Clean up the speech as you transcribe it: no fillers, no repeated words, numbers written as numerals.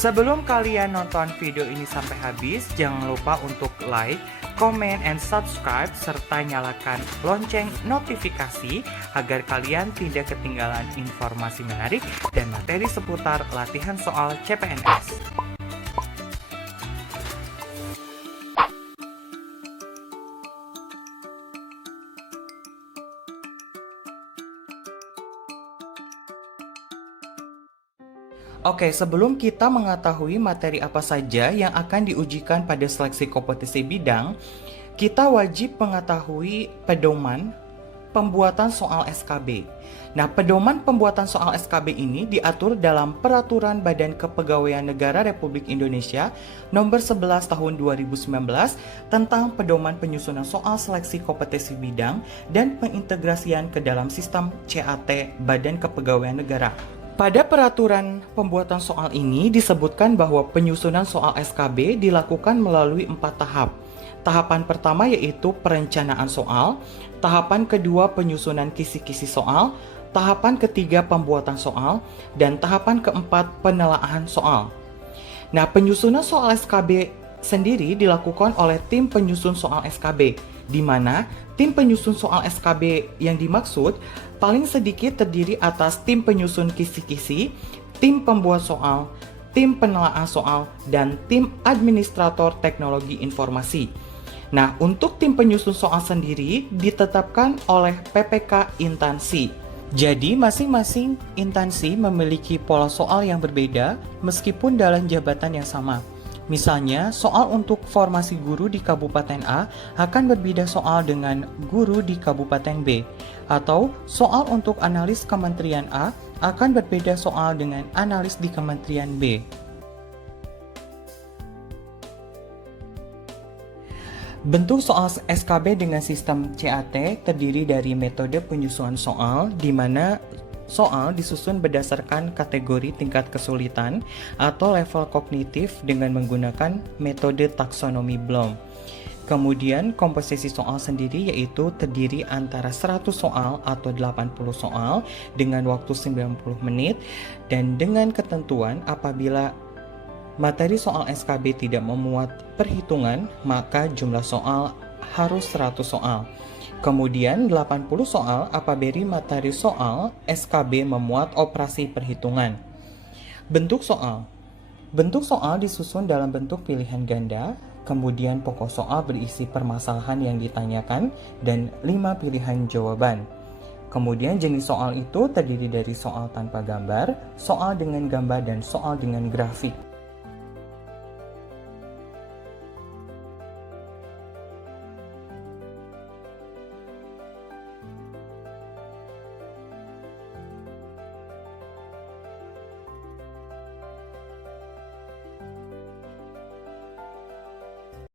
Sebelum kalian nonton video ini sampai habis, jangan lupa untuk like, comment, and subscribe, serta nyalakan lonceng notifikasi agar kalian tidak ketinggalan informasi menarik dan materi seputar latihan soal CPNS. Oke, sebelum kita mengetahui materi apa saja yang akan diujikan pada seleksi kompetisi bidang, kita wajib mengetahui pedoman pembuatan soal SKB. Nah, pedoman pembuatan soal SKB ini diatur dalam Peraturan Badan Kepegawaian Negara Republik Indonesia Nomor 11 Tahun 2019 tentang pedoman penyusunan soal seleksi kompetisi bidang dan pengintegrasian ke dalam sistem CAT Badan Kepegawaian Negara. Pada peraturan pembuatan soal ini disebutkan bahwa penyusunan soal SKB dilakukan melalui 4 tahap. Tahapan pertama yaitu perencanaan soal, tahapan kedua penyusunan kisi-kisi soal, tahapan ketiga pembuatan soal, dan tahapan keempat penelaahan soal. Nah, penyusunan soal SKB sendiri dilakukan oleh tim penyusun soal SKB, di mana tim penyusun soal SKB yang dimaksud paling sedikit terdiri atas tim penyusun kisi-kisi, tim pembuat soal, tim penelaah soal, dan tim administrator teknologi informasi. Nah, untuk tim penyusun soal sendiri ditetapkan oleh PPK instansi. Jadi, masing-masing instansi memiliki pola soal yang berbeda meskipun dalam jabatan yang sama. Misalnya, soal untuk formasi guru di Kabupaten A akan berbeda soal dengan guru di Kabupaten B. Atau, soal untuk analis Kementerian A akan berbeda soal dengan analis di Kementerian B. Bentuk soal SKB dengan sistem CAT terdiri dari metode penyusunan soal, di mana soal disusun berdasarkan kategori tingkat kesulitan atau level kognitif dengan menggunakan metode taksonomi Bloom. Kemudian komposisi soal sendiri yaitu terdiri antara 100 soal atau 80 soal dengan waktu 90 menit dan dengan ketentuan apabila materi soal SKB tidak memuat perhitungan maka jumlah soal harus 100 soal. Kemudian 80 soal apabila materi soal SKB memuat operasi perhitungan. Bentuk soal. Bentuk soal disusun dalam bentuk pilihan ganda, kemudian pokok soal berisi permasalahan yang ditanyakan dan 5 pilihan jawaban. Kemudian jenis soal itu terdiri dari soal tanpa gambar, soal dengan gambar, dan soal dengan grafik.